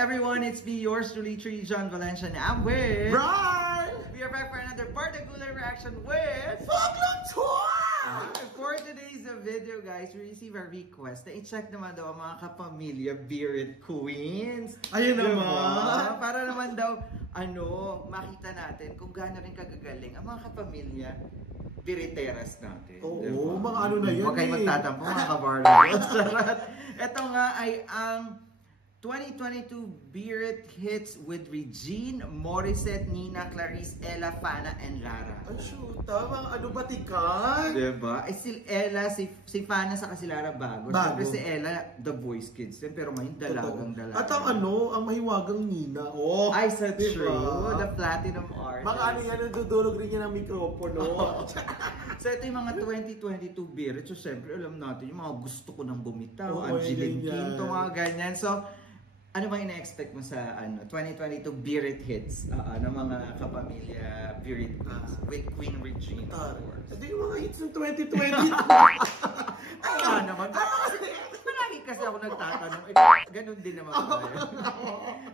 everyone? It's me, yours truly, John Valencia, and I'm with Brian! We are back for another particular reaction with Foglong Tour! For today's video, guys, we receive a request na i-check naman daw ang mga kapamilya Beard Queens. Ayun diba? naman! Para naman daw, makita natin kung gaano rin kagagaling ang mga kapamilya biriteras natin. Oo, diba? mga ano na yun. Huwag kayo magtatampo, mga kabarlos. Ito nga ay ang 2022 Beard Hits with Regine, Morissette, Nina, Clarice, Ella, Fana, and Lara. Ay, shoot, mga batikan? Diba? Ay, si Ella, si Fana, saka si Lara bago. Siyempre si Ella, The Voice Kids din, pero ngayon dalagang. At ang ang mahiwagang Nina. Oh, ay, sa diba? true. The Platinum Art. Mga ano yan, nagdudulog rin yan ng mikropono. So ito yung mga 2022 Beard. So siyempre, alam natin, yung mga gusto ko nang bumitaw, Oo, Angeline ganyan. Quinto, mga ganyan. So, ano ba ina-expect mo sa 2022 Beard Hits ng mga kapamilya Beard Queens with Queen Regine, of course? Ito yung mga hits ng 2020. Ay, naman. Marami kasi ako nagtatanong. Ganun din naman tayo.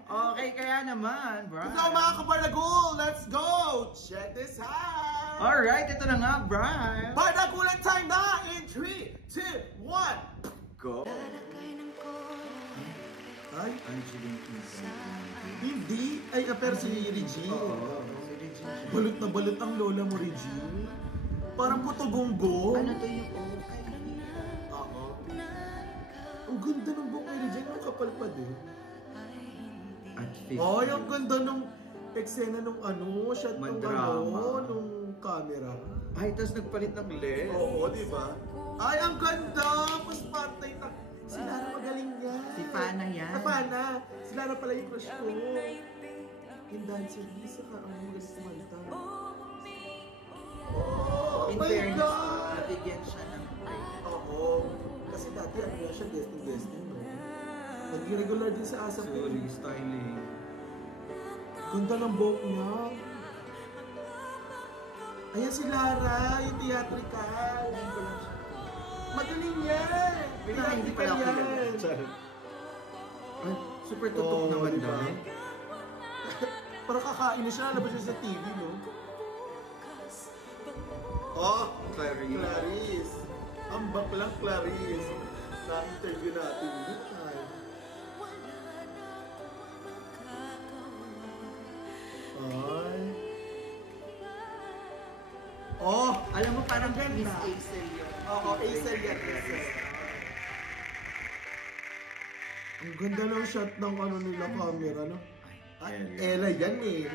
Okay, kaya naman, Brian. So mga kabarnagul, let's go! Check this out! Alright, ito na nga, Brian. Barnagulan time na in 3, 2, 1, go! Ay, Angeline Quinto. hindi. Ay, pero si Regine. Oo, si Regine. Balot na balot ang lola mo, Regine. Parang putugonggo. Ano to yung okay? Oo. Ang ganda ng buhok ni Regine. Ang kapal pa din. At 50. Oh, yung ganda nung eksena nung shot nung Mandrama. nung camera. Ay, tapos nagpalit ng lens. Oo, di ba? Ay, ang ganda! Mas patay na. Si Lara magaling yan. Si Fana yan. Si Fana. Si Lara pala yung crush ko. Yung dancer, isa ka ang magaling kumanta. Oh, In my fairness, God! nabigyan siya ng break. Oo. Kasi dati ano nga siya, guesting, no? Nag-regular din sa ASAP. Sorry, styling. Ganda ng buhok niya. Ayan si Lara, yung theatrical. Hindi ko lang siya. Magaling yan! Hindi pala ako kilala. Ay, super tutok naman diba? daw. Parang kakain na siya, nalabas siya sa TV, no? Oh, Clarice. Ang baklang Clarice. Na-interview natin. Ay. Oh, Alam mo, parang Miss Aisel yun. oo, Aisel yan. Ang ganda ng shot ng nila camera, no? At Ella yan eh.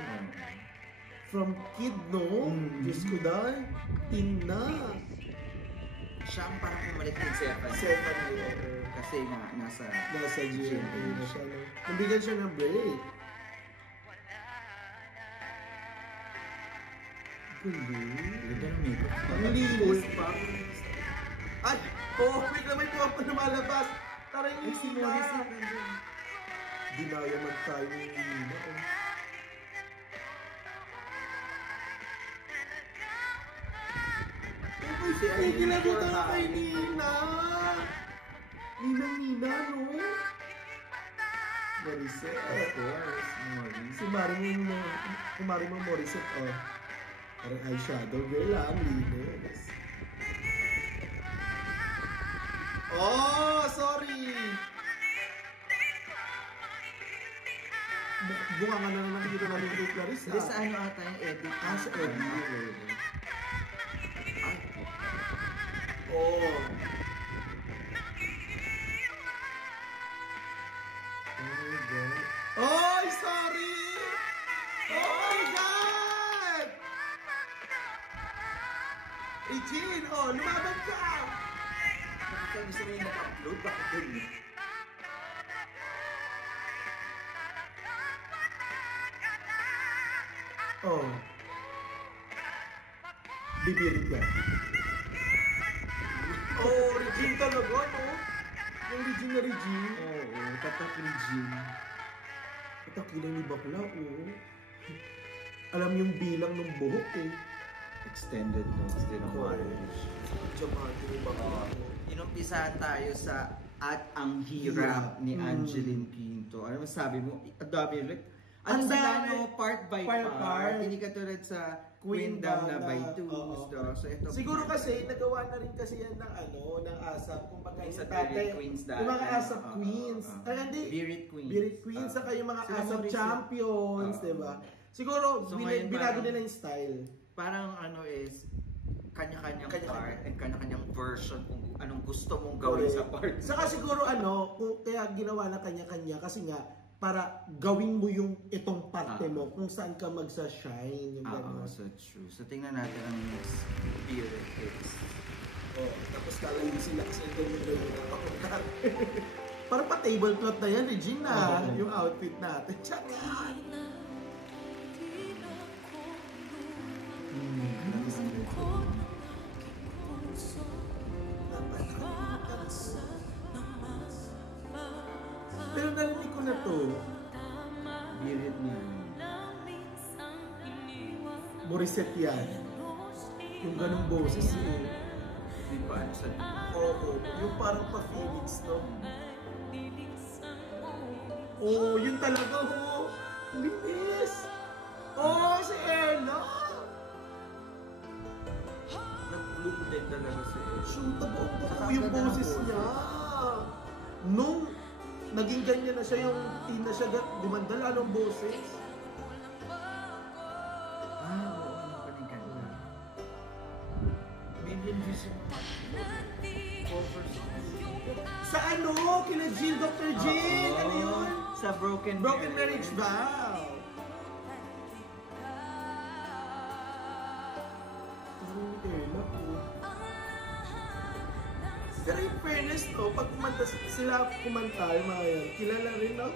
From kid, no? Diyos ko dahil. Teen na. Siya ang parang pumalit ng Seven. Seven year. Kasi nga, nasa GMA na siya, no? Nabigyan siya ng break. Galing. Ganda ng makeup. Ang linis pa. Ay! Oh, wait lang, may puwag pa lumalabas. Tara yung si Morissette. Dinaya man tayo ng Nina. Ay, ginagutan na kay Nina. Nina, no? Morissette. Of course, Morissette. Si Marimong Morissette, oh. Parang eyeshadow girl lang, linis. Oh, sorry! Bunga nga na nakikita namin kay Clarice. Hindi sa ano ata yung edit. Sa edit. Oh. Oh my God. Oh, sorry! Oh my God! Regine, lumaban ka! Bakit kayo gusto mo yung nag-upload? Bakit din? Oh. Bibirit yan. Oh, Regine talaga, no? Yung Regine na Regine. Oo, tatak Regine. Tatakilay ni bakla, Alam yung bilang ng buhok, Extended notes din ang marriage. Diyan yung bakla. Inumpisahan tayo sa at ang hirap ni Angeline Quinto. Ano masabi mo? Ang dami ulit. Ang Ano sila, dami. no? Part by part. Hindi katulad sa Queendom na by twos. So, ito, siguro kasi, nagawa na rin kasi yan ng ng ASAP. Kung baga Sa yung dati, Queens dati. yung mga ASAP Queens. Hindi, Birit Queens. Birit Queens, saka yung mga Sila ASAP Mauricio. Champions, diba? Siguro, So, ngayon binago parang- nila yung style. Parang is kanya-kanyang part and kanya-kanyang version kung anong gusto mong gawin sa part. Saka siguro kaya ginawa na kanya-kanya kasi nga para gawin mo yung itong parte mo kung saan ka magsa-shine. Yung gano'n. So true. So tingnan natin ang next Birit Hits. Tapos kalayin sila kasi ito yung parang pa tablecloth na yan, Regina. Yung outfit natin. Tsaka! Pero narinig ko na to. Birit niya. Morissette yan. Yung ganong boses eh. Di ba ano sa Oo, yung parang pa-Phoenix to. Oo, yun talaga ho. Linis! Oo, si Ella! nag-bloom din talaga si Shoot, buong buo yung boses niya. Nung naging ganyan na siya, yung teen na siya, gumanda lalo ang boses. Oo, ano pa rin kanya. Million views yung 4%. Sa kila Jill, Dr. Jill, ano yun? Sa Broken Marriage Vow. Pero in fairness, no, pag sila kumanta, yung mga yan, kilala rin, no?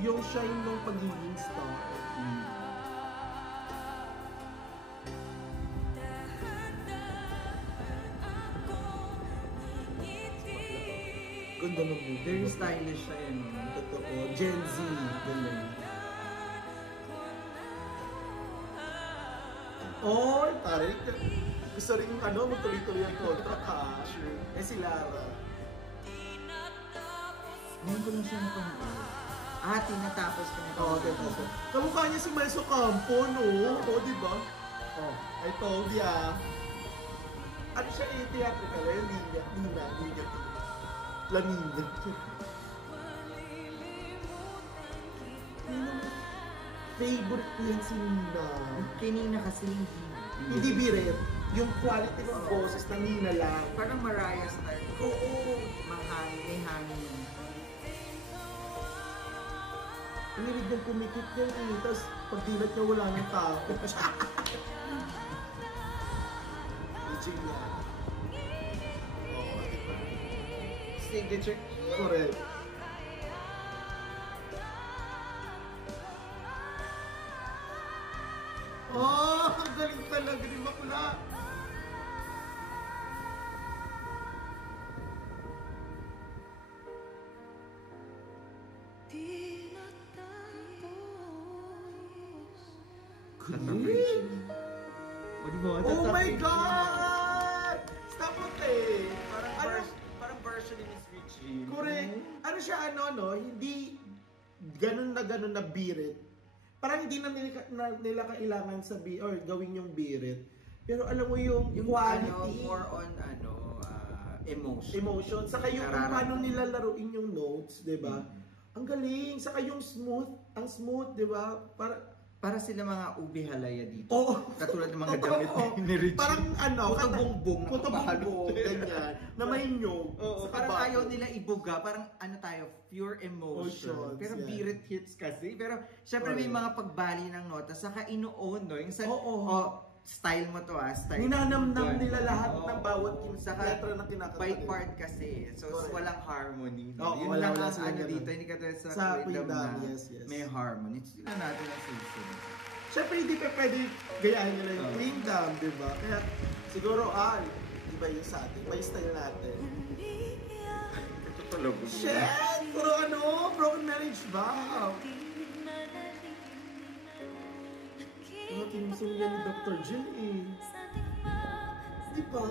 Yung shine ng pagiging star. Ganda ng movie. Very stylish siya yun. Totoo. Gen Z. Galing. Oh, tarik. Gusto rin magtuloy-tuloy ang contract ha. Sure. Eh si Lara. Ngayon ko lang siya napanood. Tinatapos ko na. Oo, tapos. Kamukha niya si Maiso Campo, no? Oo, di ba? Oh, I told ya. Ano siya theatrical? Nina. La Nina. Favorite ko yan si Nina. Kanina kasi Hindi biret. Yung quality ng boses na Nina lang. parang Mariah style. Oo. May hangin. Pinilig niyang pumikit yan eh. Tapos pag dilat niya wala nang tao. Teaching niya. Oo, diba? Signature. Correct. Oh, ang galing talaga ni Bakla. Galing. Oh my God! Stop it! Parang version ni Miss Richie. Correct. Ano siya, hindi ganun na birit. Parang hindi na nila kailangan or gawin yung birit. Pero alam mo yung quality. More on emotion. Emotion. Saka yung paano nila laruin yung notes, di ba? Ang galing. Saka yung ang smooth, di ba? Para sila mga ubi halaya dito. Oo. Katulad ng mga damit ni Richie. Parang Puto-bongbong. Puto-bongbong, ganyan. Na may nyog. Parang ayaw nila ibuga. Parang pure emotion. Emotions, Pero yan. birit hits kasi. Pero syempre may mga pagbali ng nota. Saka ino-own, no? Yung style mo to style. Ninanamnam nila lahat ng bawat letra na kinakanta. By part kasi. So walang harmony. Oo, Yun lang wala ang silang ganun. dito. Hindi ka Sa Queendom na yes. may harmony. Sila natin ang susunod. Siyempre hindi pa pwede gayahin nila yung Queendom, di ba? Kaya siguro, iba yung sa atin. May style natin. Ito talaga. Shit! Puro Broken Marriage Vow. Tinisim yan ni Dr. Jill eh. Di ba?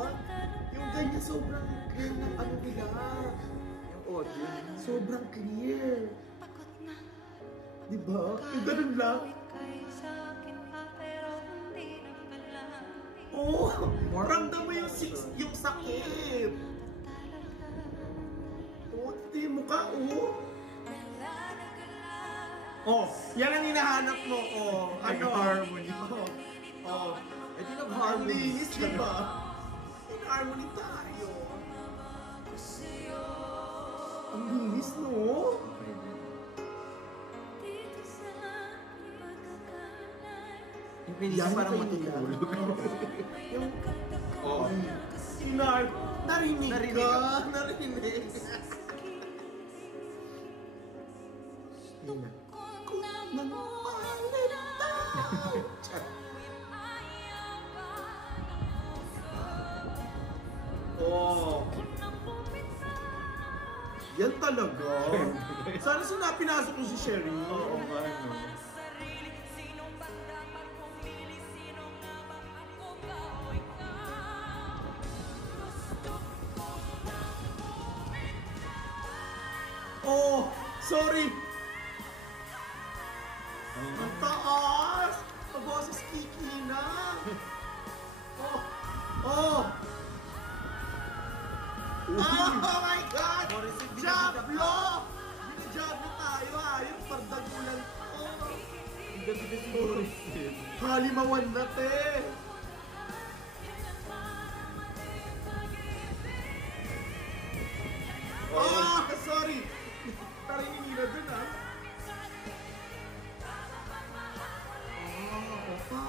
Yung ganyan sobrang clear ng ano nila. Yung audio. Sobrang clear. Di ba? Yung ganun lang. Oh, ramdam mo yung sakit. Oh, ito yung mukha, oh. Oh, yan ang hinahanap mo, oh. Ano? Harmony. Oh. Oh. Eh, di Ang nag-harmony. linis, di ba? In harmony tayo. Ang linis, no? Okay din. Yung pinis parang matutulog. Yung, Oo. narinig Narinig ka. ka. Narinig. Kung nang palitaw. Oh. Yan talaga. Sana pinasok ko si Sherry. Oo nga, no? Oh, sorry. Ang taas. Ang boses kiki na. Oh. Oh. Oh my God! Jablo! Binijablo tayo ha! Yung pardagulan ko! Ang gabi na siguro. Halimawan na te! Oh! Sorry! Parang hinila dun ha! Oh, opa!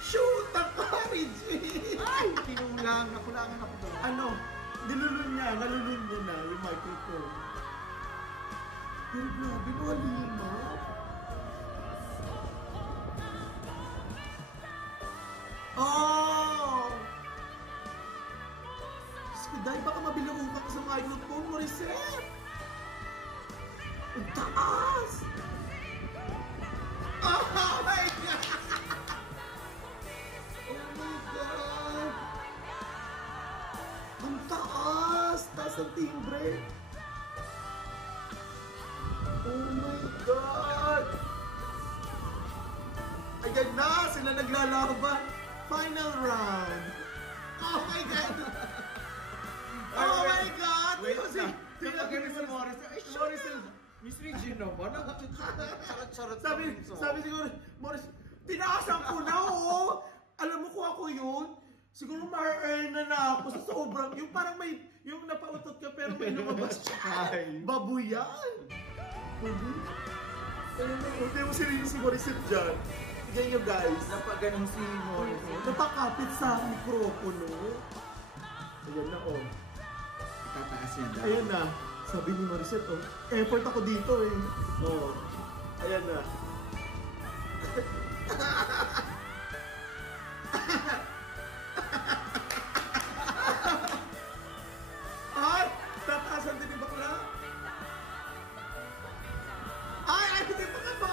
Shoot! Ako, Regine! Ay! Kinulangan ako doon. Ano? Nalulun niya na yung microphone. Pero grabe, walima. Oh! Diyos ko, dahil baka mabilaukan ka sa microphone, Morissette! Ang taas! Oh my God! Oh my God! Ang taas! Taas ng timbre! Oh my God! Ayan na! Sila naglalaban! Final round! Oh my God! Oh my God! Wait Kasi, lang. Kapag ganun si Morris, ay, Morris, Miss Regine naman, charot-charot. sabi siguro, Morris, tinaasan ko na, oh! Alam mo kung ako yun, siguro ma-earn na ako sa sobrang, yung parang may, yung napautot ka pero may lumabas siya. Babuyan! Babuyan? Hindi mo si Morissette dyan. Ganyan guys. Napaganon si Morris. Napakapit sa mikropono. Ayan na, oh. Itataas niya daw. Ayan na. Sabi ni Morissette, oh, effort ako dito eh. Oh. Ayan na. Ay! Tataasan din yung bakla? Ay! Ay! Hindi pa ka ba?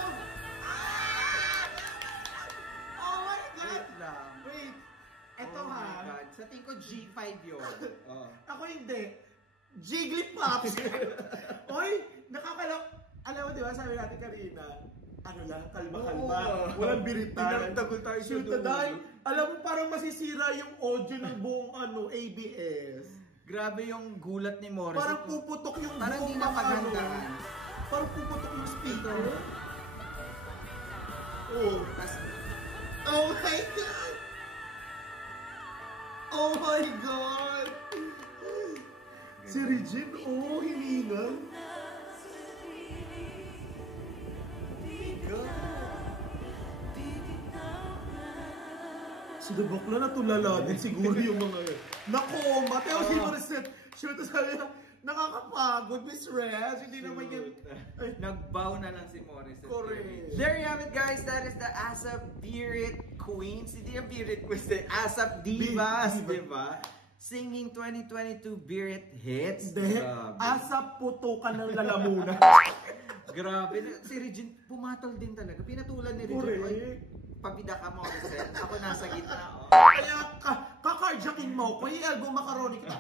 Oh my God! Wait lang. Wait. Eto Oh ha. my God. Sa tingin ko G5 yun. Oh. Ako hindi. Jigglypuff! Oy! Nakakalok. Alam mo, di ba, sabi natin kanina, ano lang, kalma-kalma. Oo. Walang biritan. Pinagtagol tayo sa Shoot dulo. dahil, alam mo, parang masisira yung audio ng buong ABS. Grabe yung gulat ni Morris. Parang puputok yung Parang buong hindi mga napagandaan. ano. Parang puputok yung speaker. Oh. Oh my God! Oh my God! Si Regine, oh, hiningal. Si Bakla natulala din siguro yung mga yun. Nako, Mateo si Morissette. Shoot, sabi niya, nakakapagod, Miss Rez. Hindi naman yan. Ay, Nagbow na lang si Morris. Correct. There you have it, guys. That is the ASAP Birit Queens. Hindi yung Birit Queens, eh. ASAP Divas, Diva. diba? Singing 2022 Birit Hits. Hindi. Grabe. Asa putukan ng lalamunan. Grabe. Si Regine, pumatol din talaga. Pinatulan ni Regine. Correct. Pabida ka, Morissette. Ako nasa gitna, oh. Kaya kakarjakin mo ko, i-elbow macaroni kita.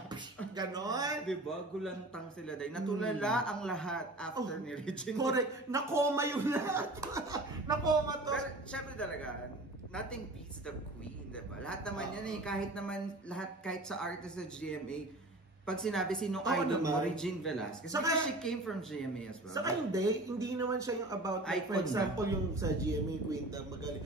Ganon. Diba? Gulantang sila dahil. Natulala ang lahat after ni Regine. Correct. Nakoma yung lahat. Nakoma to. Pero syempre talaga, nothing beats the queen, diba? Lahat naman yan eh. Kahit sa artist sa GMA, pag sinabi sinong idol mo, Regine Velasquez. Saka she came from GMA as well. Saka hindi naman siya yung about, like, for example, yung sa GMA Queendom, magaling.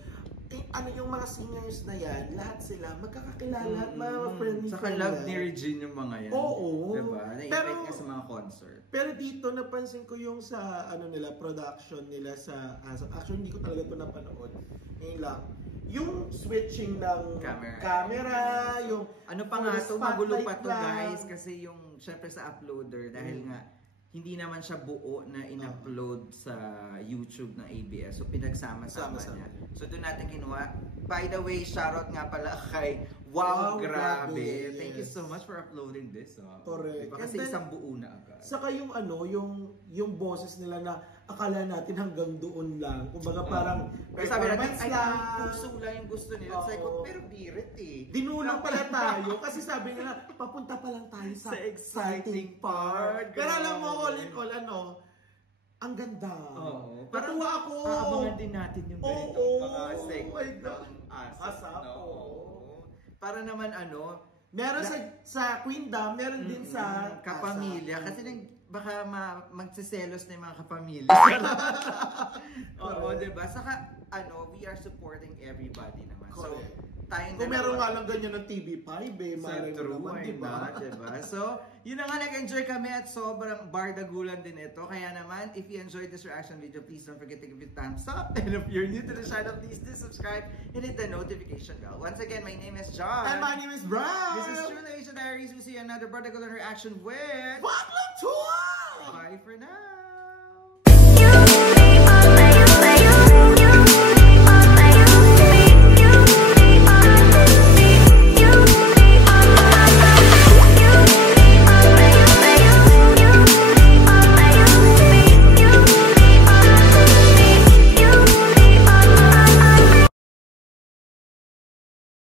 Ano yung mga singers na yan, lahat sila magkakakilala at mga friends. Saka love ni Regine yung mga yan. Oo. Diba? Na-invite ka sa mga concert. Pero dito, napansin ko yung sa, production nila sa, actually hindi ko talaga ito napanood. Ngayon lang. Yung switching ng camera, yung... Ano pa nga ito, magulo pa to guys, kasi yung, syempre sa uploader, dahil nga, hindi naman siya buo na in-upload sa YouTube ng ABS. So, pinagsama-sama niya. So, doon natin kinuha. By the way, shoutout nga pala kay Wow, grabe. Thank you so much for uploading this. Correct. Diba? Kasi isang buo na agad. Saka yung yung boses nila na akala natin hanggang doon lang. Kumbaga parang sabi natin, ay, puso lang yung gusto nila. Sabi ko, pero birit eh. Dinulang pala tayo kasi sabi nila, papunta pa lang tayo sa exciting part. Pero alam mo, all in all, ang ganda. Oo. Natuwa ako. Aabangan din natin yung ganito mga segment ng Asap. Para naman meron sa Queendom, meron din sa kapamilya. Kasi baka magsiselos na yung mga kapamilya. Oo, diba? Saka, we are supporting everybody naman. So, tayong kung meron nga lang ganyan ng TV5, true, diba? So, yun na nga, nag-enjoy kami at sobrang bardagulan din ito. Kaya naman, if you enjoyed this reaction video, please don't forget to give it thumbs up. And if you're new to the channel, please do subscribe and hit the notification bell. Once again, my name is John. And my name is Brian. This is True Asia Diaries. We'll see you another bardagulan reaction with... Baklang Tour! Bye for now!